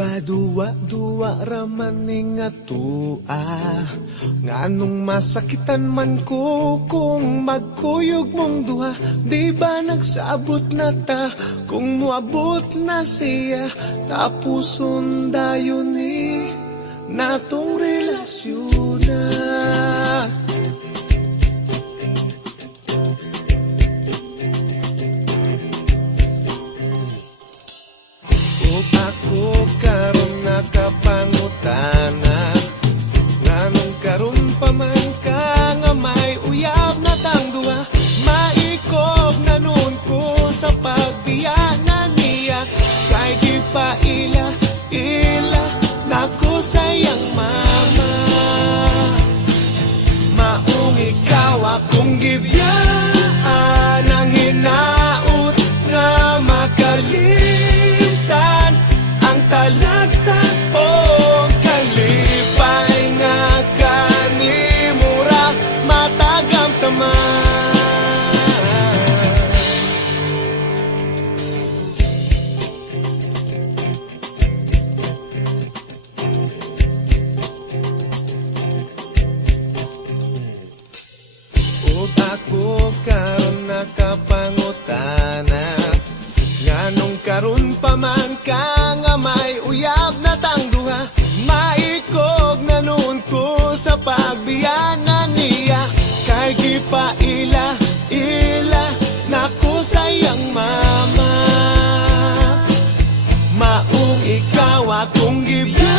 ba duwa-duwa raman ning atua, nganong masakitan man ko kung magkuyog mong duha. Di ba nagsabot na ta kung muabot na siya, tapuson dayon ni natong relasyon na. Ako karon nakapangutana, nganong karon pa man ka nga may uyab na tang duha. Maikob na nun ko sa pagbiyanan niya, kay di pa ila nako sayang mama. Maong ikaw akong gibiyaan, ang hinaut nga makalimtan ang talagsa o kalipay nga kanimura matagam taman. Ug ako karon nakapangutana, nganong karon pa man ka nga may uyab na tang duha. Maikog na nun ko sa pagbiyanan niya, kay di pa ila nako sayang mama. Maong ikaw akong gibiyaan,